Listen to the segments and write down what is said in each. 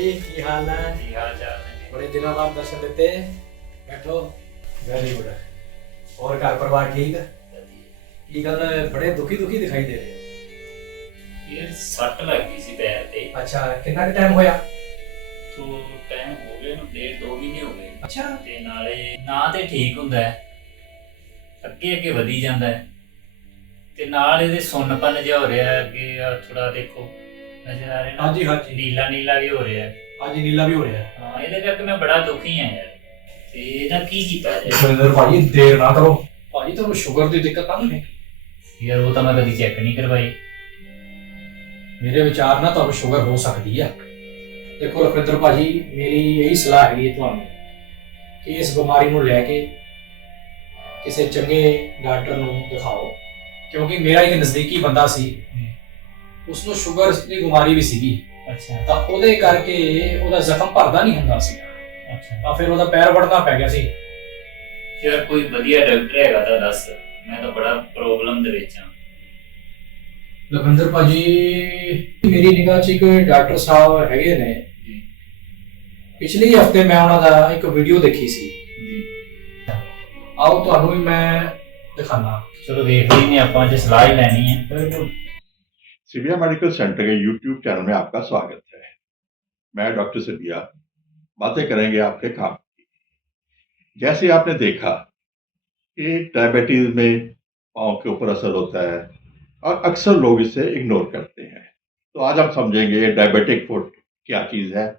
जी की हाल है? की हाल चाल है? बड़े दिनों बाद दर्शन देते। बैठो। Very good. और घर परिवार ठीक? की गल बड़े दुखी दुखी दिखाई दे रहे यार सट लग गई सी पैर ते। हो। अच्छा कितना टाइम होया? तो टाइम हो गया ना, 1.5-2 ਮਹੀਨੇ ਹੋ ਗਏ। अच्छा ਤੇ ਨਾਲੇ ਨਾ ਤੇ ਠੀਕ ਹੁੰਦਾ ਹੈ, ਅੱਗੇ ਅੱਗੇ ਵਧੀ ਜਾਂਦਾ ਹੈ, ਤੇ ਨਾਲ ਇਹਦੇ ਸੁੰਨਪਨ ਜਿਹਾ ਹੋ ਰਿਹਾ ਹੈ। ਅੱਗੇ ਆ ਥੋੜਾ ਦੇਖੋ ਨਜ਼ਰ ਆ ਰਿਹਾ ਨਾ? हाँ जी हाँ जी ਨੀਲਾ ਨੀਲਾ ਵੀ ਹੋ ਰਿਹਾ ਹੈ। हाँ जी नीला भी हो रहा है। ਹਾਂ, ਇਹਦੇ ਕਰਕੇ ਮੈਂ ਬੜਾ ਦੁਖੀ ਹਾਂ ਯਾਰ। ਤੇ ਇਹਦਾ ਕੀ ਕੀਤਾ ਜਾਏ? सुरेंद्र भाजी देर ना करो। भाजी ਤੁਹਾਨੂੰ ਸ਼ੂਗਰ ਦੀ ਦਿੱਕਤ ਤਾਂ ਨਹੀਂ? ਯਾਰ ਉਹ ਤਾਂ ਮੈਂ ਕਦੀ ਚੈੱਕ ਨਹੀਂ ਕਰਵਾਈ। ਮੇਰੇ ਵਿਚਾਰ ਨਾਲ ਤੁਹਾਨੂੰ ਸ਼ੂਗਰ ਹੋ ਸਕਦੀ ਹੈ। ਦੇਖੋ ਰਵਿੰਦਰ ਭਾਜੀ, ਮੇਰੀ ਇਹੀ ਸਲਾਹ ਹੈਗੀ ਹੈ ਤੁਹਾਨੂੰ ਕਿ ਇਸ ਬਿਮਾਰੀ ਨੂੰ ਲੈ ਕੇ ਕਿਸੇ ਚੰਗੇ ਡਾਕਟਰ ਨੂੰ ਦਿਖਾਓ, ਕਿਉਂਕਿ ਮੇਰਾ ਇੱਕ ਨਜ਼ਦੀਕੀ ਬੰਦਾ ਸੀ, ਉਸ ਨੂੰ ਸ਼ੂਗਰ ਦੀ ਬਿਮਾਰੀ ਵੀ ਸੀਗੀ। ਅੱਛਾ ਤਾਂ ਉਹਦੇ ਕਰਕੇ ਉਹਦਾ ਜ਼ਖਮ ਭਰਦਾ ਨਹੀਂ ਹੁੰਦਾ ਸੀ, ਅੱਛਾ। ਤਾਂ ਫਿਰ ਉਹਦਾ ਪੈਰ ਵੜਨਾ ਪੈ ਗਿਆ ਸੀ। ਯਾਰ ਕੋਈ ਵਧੀਆ ਡਾਕਟਰ ਹੈਗਾ ਤਾਂ ਦੱਸ, ਮੈਂ ਤਾਂ ਬੜਾ ਪ੍ਰੋਬਲਮ ਦੇ ਵਿੱਚ ਹਾਂ। ਲਖਵਿੰਦਰ ਭਾਜੀ, ਮੇਰੀ ਨਿਗਾਹ 'ਚ ਇੱਕ ਡਾਕਟਰ ਸਾਹਿਬ ਹੈਗੇ ਨੇ। ਜੀ ਪਿਛਲੇ ਹਫਤੇ ਮੈਂ ਉਹਨਾਂ ਦਾ ਇੱਕ ਵੀਡੀਓ ਦੇਖੀ ਸੀ। ਜੀ, ਆਓ ਤੁਹਾਨੂੰ ਵੀ ਮੈਂ ਦਿਖਾਣਾ। ਚਲੋ ਦੇਖ ਲੈਂਦੇ ਆਪਾਂ, ਜੇ सलाह ही लेनी है। ਬਿਲਕੁਲ। सिविया मेडिकल सेंटर के यूट्यूब चैनल में आपका स्वागत है। मैं डॉक्टर सिविया बातें करेंगे आपके काम की। जैसे आपने देखा कि डायबिटीज में पाँव के ऊपर असर होता है और अक्सर लोग इसे इग्नोर करते हैं। तो आज हम समझेंगे डायबिटिक फुट क्या चीज़ है,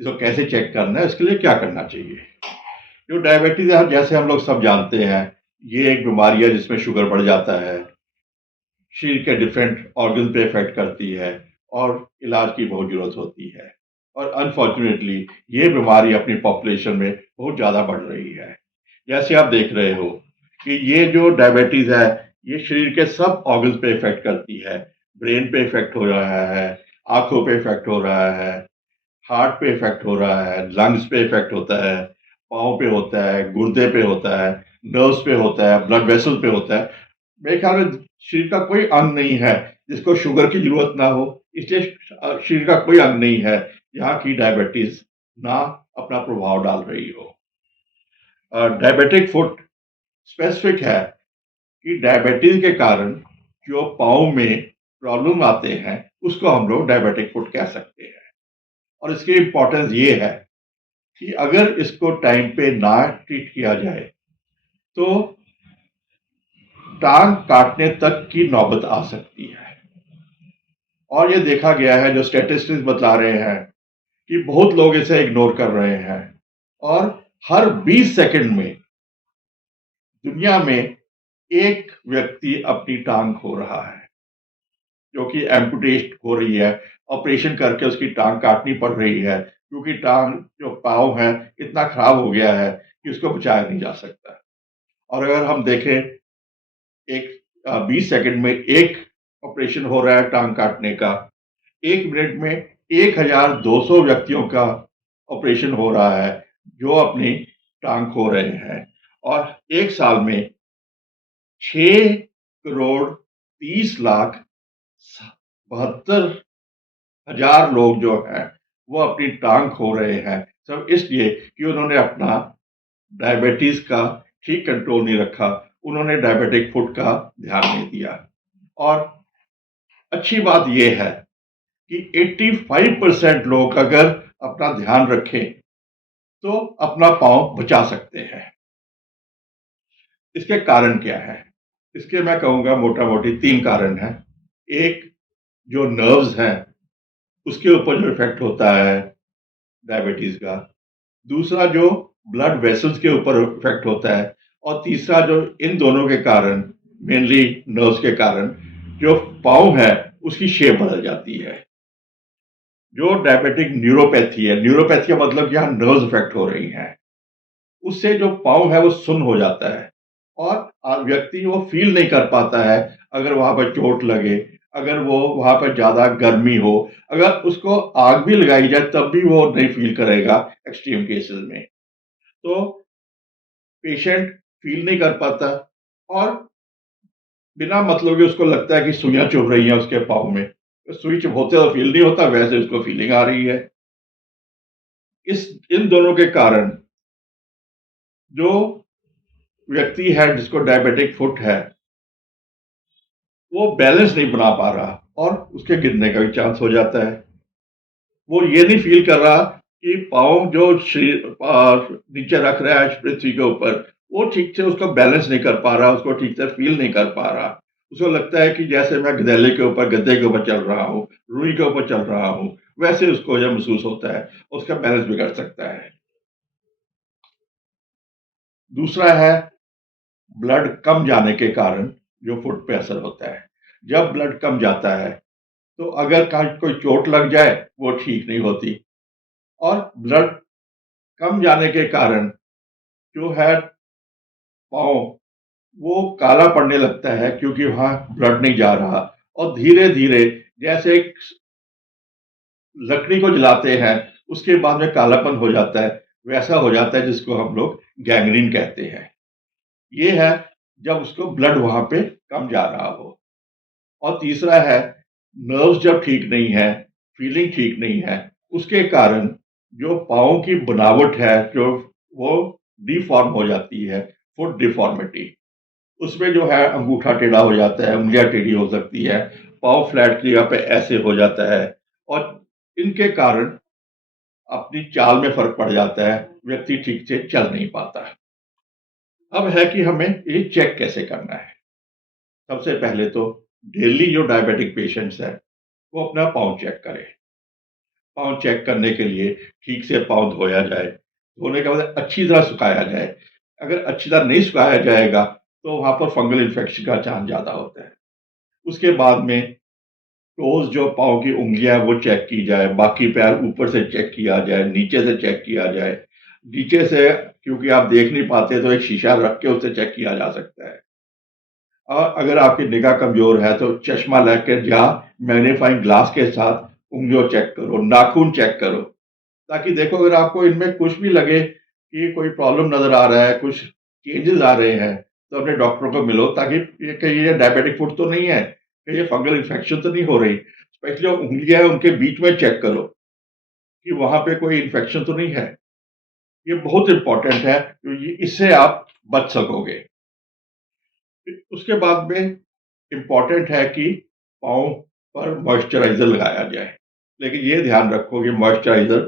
इसको कैसे चेक करना है, इसके लिए क्या करना चाहिए। जो डायबिटीज है, जैसे हम लोग सब जानते हैं, ये एक बीमारी है जिसमें शुगर बढ़ जाता है, शरीर के डिफरेंट ऑर्गन पे इफेक्ट करती है और इलाज की बहुत ज़रूरत होती है। और अनफॉर्चुनेटली ये बीमारी अपनी पॉपुलेशन में बहुत ज़्यादा बढ़ रही है। जैसे आप देख रहे हो कि ये जो डायबिटीज़ है, ये शरीर के सब ऑर्गन्स पे इफेक्ट करती है। ब्रेन पे इफेक्ट हो रहा है, आँखों पे इफेक्ट हो रहा है, हार्ट पे इफेक्ट हो रहा है, लंग्स पे इफेक्ट होता है, पाँव पे होता है, गुर्दे पे होता है, नर्व्स पे होता है, ब्लड वेसल पे होता है। मेरे ख्याल में शरीर का कोई अंग नहीं है जिसको शुगर की जरूरत ना हो, इसलिए शरीर का कोई अंग नहीं है जहाँ की डायबिटीज ना अपना प्रभाव डाल रही हो। डायबिटिक फुट स्पेसिफिक है कि डायबिटीज के कारण जो पाँव में प्रॉब्लम आते हैं उसको हम लोग डायबिटिक फुट कह सकते हैं। और इसकी इम्पोर्टेंस ये है कि अगर इसको टाइम पे ना ट्रीट किया जाए तो टांग काटने तक की नौबत आ सकती है। और ये देखा गया है, जो स्टैटिस्टिक्स बता रहे हैं कि बहुत लोग इसे इग्नोर कर रहे हैं और हर 20 सेकंड में दुनिया में एक व्यक्ति अपनी टांग खो रहा है, जो कि एम्पुटेट हो रही है, ऑपरेशन करके उसकी टांग काटनी पड़ रही है, क्योंकि टांग जो पाँव है इतना खराब हो गया है कि उसको बचाया नहीं जा सकता। और अगर हम देखें, एक 20 सेकंड में एक ऑपरेशन हो रहा है टांग काटने का, 1 मिनट में 1200 व्यक्तियों का ऑपरेशन हो रहा है जो अपनी टांग खो रहे हैं। और एक साल में 6 करोड़ 30 लाख 72 हजार लोग जो हैं वो अपनी टांग खो रहे हैं, सब इसलिए कि उन्होंने अपना डायबिटीज का ठीक कंट्रोल नहीं रखा, उन्होंने डायबिटिक फुट का ध्यान नहीं दिया। और अच्छी बात यह है कि 85% लोग अगर अपना ध्यान रखें तो अपना पाँव बचा सकते हैं। इसके कारण क्या है? इसके मैं कहूँगा मोटा मोटी 3 कारण हैं। एक, जो नर्व्स हैं उसके ऊपर जो इफेक्ट होता है डायबिटीज का। दूसरा, जो ब्लड वेसल्स के ऊपर इफेक्ट होता है। और तीसरा, जो इन दोनों के कारण, मेनली नर्व्स के कारण, जो पाँव है उसकी शेप बदल जाती है। जो डायबिटिक न्यूरोपैथी है, न्यूरोपैथी का मतलब यहाँ नर्व्स इफेक्ट हो रही हैं, उससे जो पाँव है वो सुन्न हो जाता है और व्यक्ति वो फील नहीं कर पाता है अगर वहां पर चोट लगे, अगर वो वहां पर ज्यादा गर्मी हो, अगर उसको आग भी लगाई जाए तब भी वो नहीं फील करेगा एक्सट्रीम केसेस में। तो पेशेंट फील नहीं कर पाता और बिना मतलब के उसको लगता है कि सुइयां चुभ रही हैं उसके पाँव में, स्विच होते तो फील नहीं होता, वैसे उसको फीलिंग आ रही है। इन दोनों के कारण जो व्यक्ति है जिसको डायबिटिक फुट है, वो बैलेंस नहीं बना पा रहा और उसके गिरने का भी चांस हो जाता है। वो ये नहीं फील कर रहा कि पाँव जो नीचे रख रहा है पृथ्वी के ऊपर, वो ठीक से उसका बैलेंस नहीं कर पा रहा, उसको ठीक से फील नहीं कर पा रहा। उसको लगता है कि जैसे मैं गधेले के ऊपर, गद्दे के ऊपर चल रहा हूँ, रुई के ऊपर चल रहा हूँ, वैसे उसको जब महसूस होता है, उसका बैलेंस बिगड़ सकता है। दूसरा है ब्लड कम जाने के कारण जो फुट पे असर होता है। जब ब्लड कम जाता है तो अगर कोई चोट लग जाए वो ठीक नहीं होती, और ब्लड कम जाने के कारण जो है पाँव वो काला पड़ने लगता है, क्योंकि वहां ब्लड नहीं जा रहा। और धीरे धीरे जैसे एक लकड़ी को जलाते हैं, उसके बाद में कालापन हो जाता है, वैसा हो जाता है, जिसको हम लोग गैंग्रीन कहते हैं। ये है जब उसको ब्लड वहां पे कम जा रहा हो। और तीसरा है नर्व्स जब ठीक नहीं है, फीलिंग ठीक नहीं है, उसके कारण जो पाँव की बनावट है, जो वो डिफॉर्म हो जाती है, फुट डिफॉर्मिटी। उसमें जो है अंगूठा टेढ़ा हो जाता है, उंगलियां टेढ़ी हो सकती है, पाँव फ्लैट की जगह पे ऐसे हो जाता है, और इनके कारण अपनी चाल में फर्क पड़ जाता है, व्यक्ति ठीक से चल नहीं पाता। अब है कि हमें ये चेक कैसे करना है। सबसे पहले तो डेली जो डायबिटिक पेशेंट्स हैं वो अपना पाँव चेक करें। पाँव चेक करने के लिए ठीक से पाँव धोया जाए, धोने के बाद अच्छी तरह सुखाया जाए। अगर अच्छी तरह नहीं सुखाया जाएगा तो वहाँ पर फंगल इन्फेक्शन का चांस ज़्यादा होता है। उसके बाद में टोज़, जो पाँव की उँगलियाँ, वो चेक की जाए, बाकी पैर ऊपर से चेक किया जाए, नीचे से चेक किया जाए। नीचे से क्योंकि आप देख नहीं पाते तो एक शीशा रख के उसे चेक किया जा सकता है। और अगर आपकी निगाह कमज़ोर है तो चश्मा लेकर या मैग्नीफाइंग ग्लास के साथ उँगलियों चेक करो, नाखून चेक करो, ताकि देखो अगर आपको इनमें कुछ भी लगे कि कोई प्रॉब्लम नज़र आ रहा है, कुछ चेंजेस आ रहे हैं, तो अपने डॉक्टर को मिलो, ताकि ये कहीं ये डायबिटिक फुट तो नहीं है, कहीं ये फंगल इन्फेक्शन तो नहीं हो रही। स्पेशली जो उँगलियाँ हैं उनके बीच में चेक करो कि वहाँ पे कोई इन्फेक्शन तो नहीं है। ये बहुत इम्पोर्टेंट है, क्योंकि इससे आप बच सकोगे। उसके बाद में इम्पोर्टेंट है कि पाँव पर मॉइस्चराइज़र लगाया जाए। लेकिन ये ध्यान रखो कि मॉइस्चराइज़र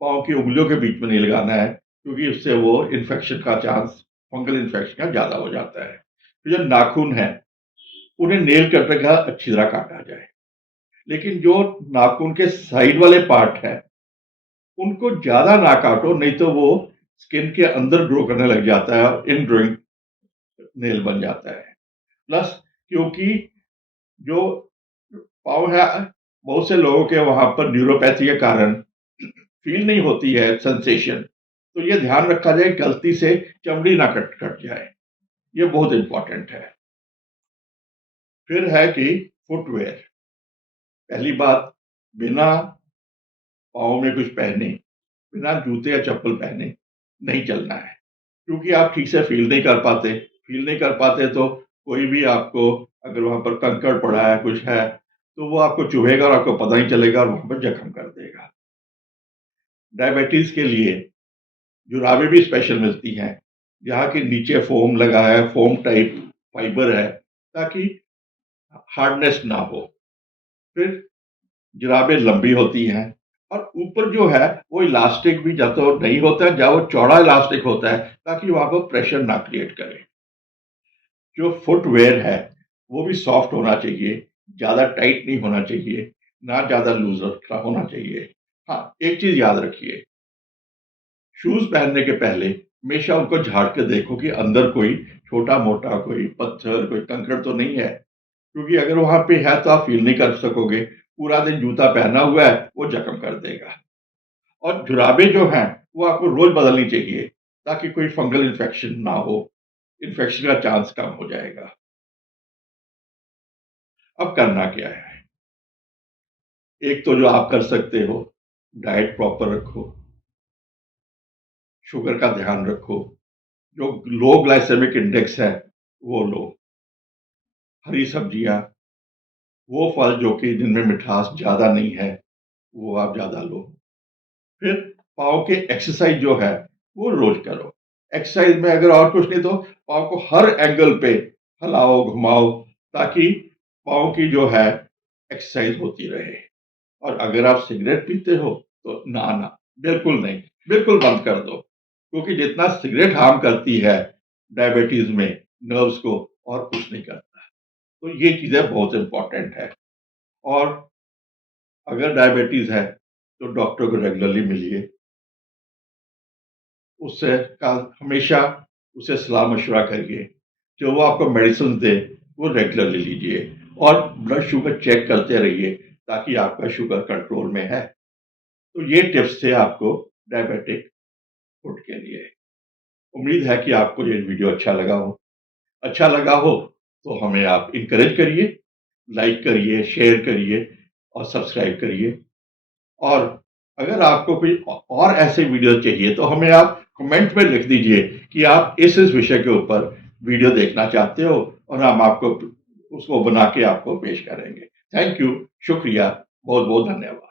पाँव की उँगलियों के बीच में नहीं लगाना है, क्योंकि उससे वो इन्फेक्शन का चांस, फंगल इन्फेक्शन का ज़्यादा हो जाता है। तो जो नाखून है, उन्हें नेल कटर का अच्छी तरह काटा जाए। लेकिन जो नाखून के साइड वाले पार्ट है, उनको ज़्यादा ना काटो, नहीं तो वो स्किन के अंदर ग्रो करने लग जाता है और इनग्रोइंग नेल बन जाता है। प्लस क्योंकि जो पाँव है, बहुत से लोगों के वहाँ पर न्यूरोपैथी के कारण फील नहीं होती है सेंसेशन, तो ये ध्यान रखा जाए गलती से चमड़ी ना कट कट जाए, ये बहुत इंपॉर्टेंट है। फिर है कि फुटवेयर। पहली बात, बिना पाँव में कुछ पहने, बिना जूते या चप्पल पहने नहीं चलना है, क्योंकि आप ठीक से फील नहीं कर पाते तो कोई भी आपको, अगर वहाँ पर कंकड़ पड़ा है, कुछ है, तो वो आपको चुभेगा और आपको पता नहीं चलेगा और वहाँ पर जख्म कर देगा। डायबिटीज़ के लिए जुराबें भी स्पेशल मिलती हैं, जहाँ के नीचे फोम लगा है, फोम टाइप फाइबर है, ताकि हार्डनेस ना हो। फिर जुराबें लंबी होती हैं, और ऊपर जो है वो इलास्टिक भी या तो नहीं होता है, या वो चौड़ा इलास्टिक होता है, ताकि वहाँ पर प्रेशर ना क्रिएट करे। जो फुटवेयर है वो भी सॉफ्ट होना चाहिए, ज़्यादा टाइट नहीं होना चाहिए, ना ज़्यादा लूज होना चाहिए। हाँ, एक चीज़ याद रखिए, शूज़ पहनने के पहले हमेशा उनको झाड़ के देखो कि अंदर कोई छोटा-मोटा कोई पत्थर, कोई कंकड़ तो नहीं है, क्योंकि अगर वहाँ पे है तो आप फ़ील नहीं कर सकोगे। पूरा दिन जूता पहना हुआ है, वो ज़ख्म कर देगा। और जुराबें जो हैं, वो आपको रोज़ बदलनी चाहिए, ताकि कोई फंगल इन्फेक्शन ना हो, इन्फेक्शन का चांस कम हो जाएगा। अब करना क्या है? एक तो जो आप कर सकते हो, डाइट प्रॉपर रखो, शुगर का ध्यान रखो, जो लो ग्लाइसेमिक इंडेक्स है, वो लो, हरी सब्जियाँ, वो फल जो कि जिनमें मिठास ज़्यादा नहीं है वो आप ज़्यादा लो। फिर पाँव के एक्सरसाइज जो है वो रोज करो। एक्सरसाइज में अगर और कुछ नहीं तो पाँव को हर एंगल पे हिलाओ घुमाओ, ताकि पाँव की जो है एक्सरसाइज होती रहे। और अगर आप सिगरेट पीते हो तो ना बिल्कुल नहीं, बिल्कुल बंद कर दो, क्योंकि जितना सिगरेट हार्म करती है डायबिटीज में नर्व्स को, और कुछ नहीं करता। तो ये चीजें बहुत इंपॉर्टेंट है। और अगर डायबिटीज है तो डॉक्टर को रेगुलरली मिलिए, उससे का हमेशा उसे सलाह मशवरा करिए, जो वो आपको मेडिसिन दे वो रेगुलरली लीजिए, और ब्लड शुगर चेक करते रहिए ताकि आपका शुगर कंट्रोल में है। तो ये टिप्स थे आपको डायबिटिक फूड के लिए। उम्मीद है कि आपको ये वीडियो अच्छा लगा हो। अच्छा लगा हो तो हमें आप इनकरेज करिए, लाइक करिए, शेयर करिए और सब्सक्राइब करिए। और अगर आपको कोई और ऐसे वीडियो चाहिए तो हमें आप कमेंट में लिख दीजिए कि आप इस विषय के ऊपर वीडियो देखना चाहते हो, और हम आपको उसको बना के आपको पेश करेंगे। थैंक यू, शुक्रिया, बहुत बहुत धन्यवाद।